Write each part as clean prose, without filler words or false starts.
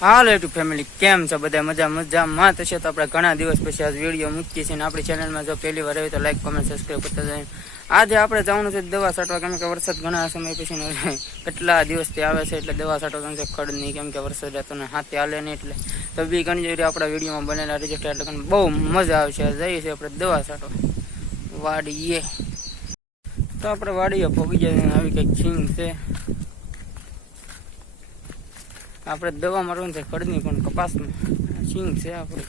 હાલો YouTube family કેમ છો બધા મજામાં થશે તો આપણે ઘણા દિવસ પછી આજ વિડીયો મૂકીએ છીએ અને આપણી ચેનલમાં જો પહેલી વાર આવી તો લાઈક કોમેન્ટ સબસ્ક્રાઈબ કરતા જાય. આજે આપણે જવાનું છે દવા છાંટવા, કેમ કે વરસાદ ઘણા સમય પછી કેટલા દિવસથી આવે છે એટલે દવા છાંટવા કેમ કે ખડ નહીં, કેમ કે વરસાદ રહેતો ને હાથે હાલે નહીં એટલે તો બી ઘણી જગ્યાએ આપણા વિડીયોમાં બનેલા રજિસ્ટર એટલે બહુ મજા આવશે. જઈએ છીએ આપણે દવા છાંટવા વાડીએ. તો આપણે વાડીએ પહોંચી જાય આવી કંઈક છીંગ છે. આપણે દવા મારવાની છે ખડની પણ કપાસમાં છીંગ છે આપણે.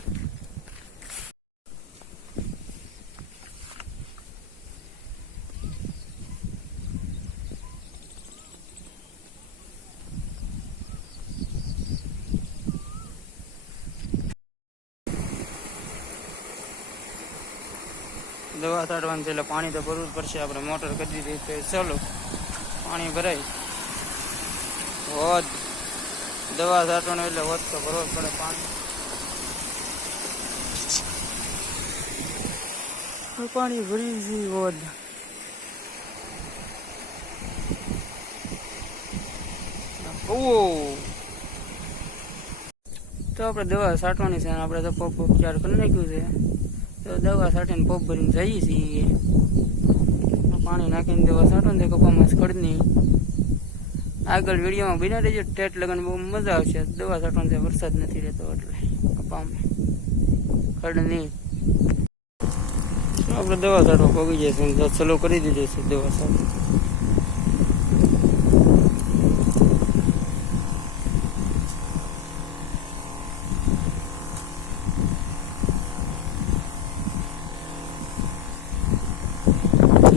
દવા છાંટવાનું છે એટલે પાણી તો ભરવું જ પડશે. આપણે મોટર કરી દીધી તો ચાલો પાણી ભરાય. હોત દવા છાંટવાનું એટલે હોત તો ભરવો પડે પાણી. પાણી ભરી છે હોત. તો આપણે દવા છાંટવાની છે. આપણે તો પપ ચાર કરી નાખ્યું છે. તો દવા છાંટીને પપ ભરીને જઈએ છીએ. પાણી નાખીને દવા છાંટવાની છે કપામાં ખડની. આગળ વિડીયોમાં બના રહેજો, ટેટ લગન બહુ મજા આવશે. દવા છાંટવાની છે, વરસાદ નથી રહેતો એટલે કપામાં ખડની. આપણે દવા છાંટવા પગી જઈશું. ચાલુ કરી દીધું છે દવા છાંટવા.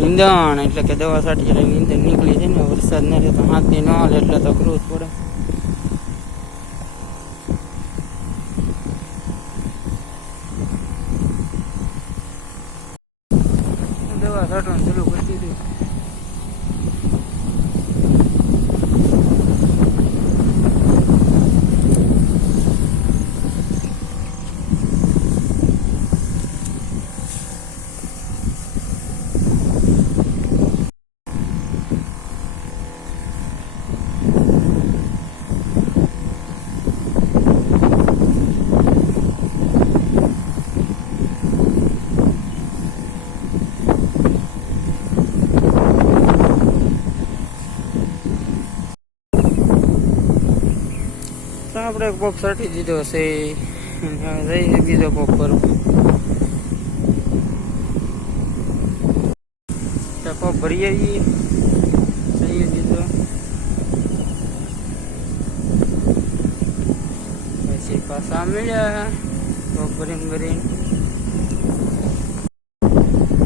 નીંદણ એટલે કે દવા છાંટી એટલે નીંદણ નીકળી છે ને. વરસાદ ન રહે તો હાથથી ન હાલે એટલે તો કરવું જ પડે. દવા છાંટવાનું ચાલુ કરી દીધું. આપણે પગ છાંટી દીધો છે. જઈએ બીજો પગ પર. પગ ભરી આવીએ. જઈએ દીધો પછી પાછા મળ્યા પગ ભરીને.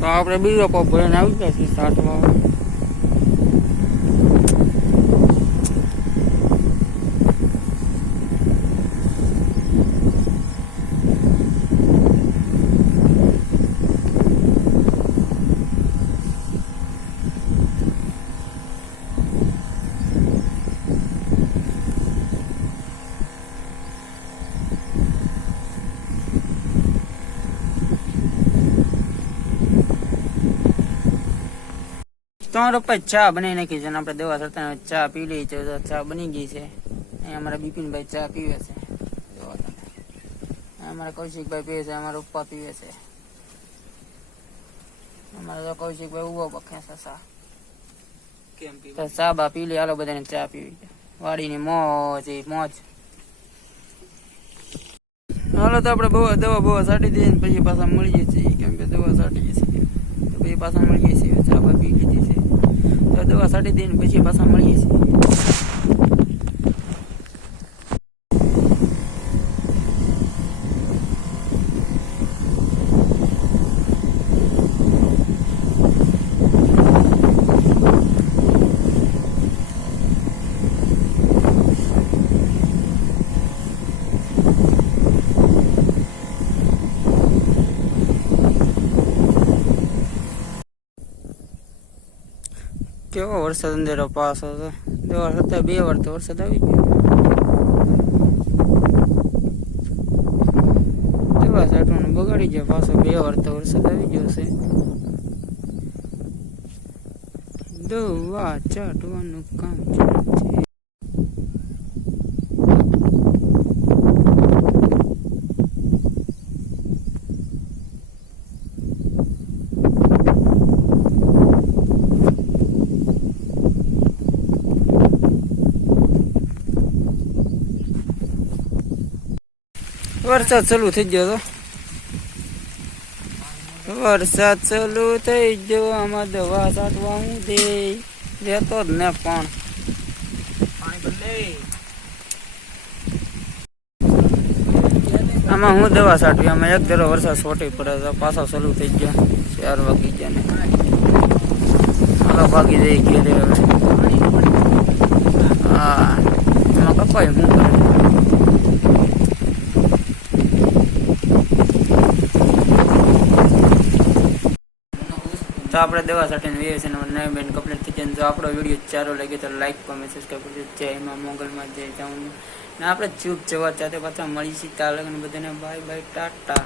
તો આપણે બીજો પગ ભરીને આવી ગયા છીએ છાંટવા. તમારો પછી ચા બનાવી નાખી છે. આપણે દવા છાંટતા ચા પી લઈ છે. ચા બની ગઈ છે. અહીંયા અમારા બિપિનભાઈ ચા પીવે છે. અમારા કૌશિકભાઈ પીવે છે. અમારા પપ્પા પીવે છે. અમારા કૌશિકભાઈ ઉભો બખે છે ચા બા પી લે. હાલો બધાને ચા પીવી વાડીની મોજ મોજ. હાલો તો આપણે દવા છાંટી દઈએ ને પછી પાછા મળીએ છીએ, કેમ કે દવા છાંટીએ છીએ તો પછી પાછા મળીએ છીએ. ચા બા પી લીધી છે તો દવા છાંટી દઈએ ને પછી પાછા મળીએ છીએ. કેવો વરસાદ અંધેરો પાસો હતો. દવા છતાં 2 વાર તો વરસાદ આવી ગયો. દવા છાંટવાનું બગાડી ગયો પાછો. 2 વાર તો વરસાદ આવી ગયો છે. દવા ચાટવાનું કામ ચાલે છે. વરસાદ ચાલુ થઈ ગયો તો વરસાદ ચાલુ થઈ ગયો આમાં દવા છાંટવા હું દે લેતો જ ને પણ આમાં હું દવા છાંટવી આમાં એક ધરો વરસાદ છોટી પડે તો પાછો ચાલુ થઈ ગયો 4 વાગી ગયા ને હાલો ભાગી જઈ ઘેરે હવે હા એમાં કપાય હું કરે તો આપણે દવા છાંટીને વીએ છે નવી બેન કમ્પ્લીટ થઈ જાય. જો આપણો વિડીયો સારો લાગે તો લાઈક કોમેન્ટ સબસ્ક્રાઈબ કરજો. જય માં મોગલમાં જય જાઉં ને આપણે ચૂપ જવા સાથે પાછા મળીશું. ત્યાં લગન બધાને બાય બાય ટાટા.